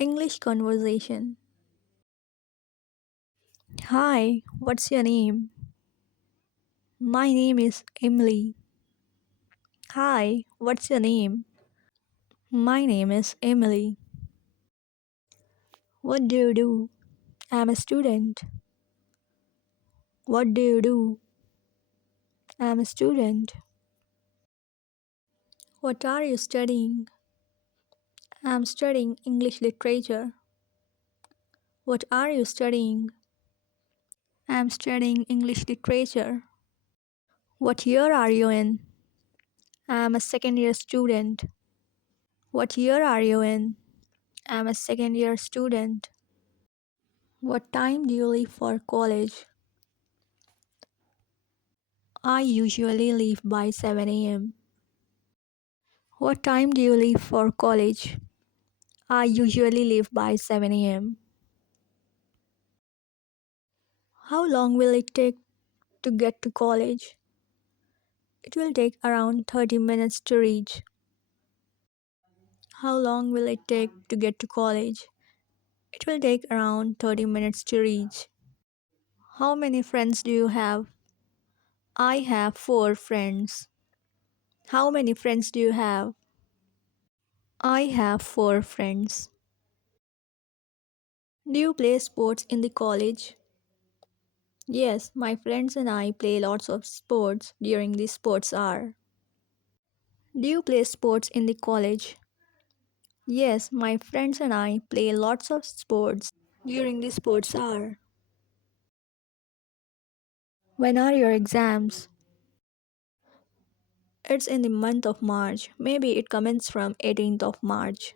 English conversation. Hi, what's your name? My name is Emily. Hi, what's your name? My name is Emily. What do you do? I'm a student. What do you do? I'm a student. What are you studying? I'm studying English literature. What are you studying? I'm studying English literature. What year are you in? I'm a second year student. What year are you in? I'm a second year student. What time do you leave for college? I usually leave by 7 a.m. What time do you leave for college? I usually leave by 7 a.m. How long will it take to get to college? It will take around 30 minutes to reach. How long will it take to get to college? It will take around 30 minutes to reach. How many friends do you have? I have 4 friends. How many friends do you have? I have 4 friends. Do you play sports in the college? Yes, my friends and I play lots of sports during the sports hour. Do you play sports in the college? Yes, my friends and I play lots of sports during the sports hour. When are your exams? It's in the month of March. Maybe it commences from 18th of March.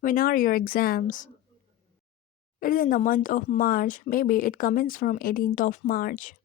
When are your exams? It is in the month of March. Maybe it commences from 18th of March.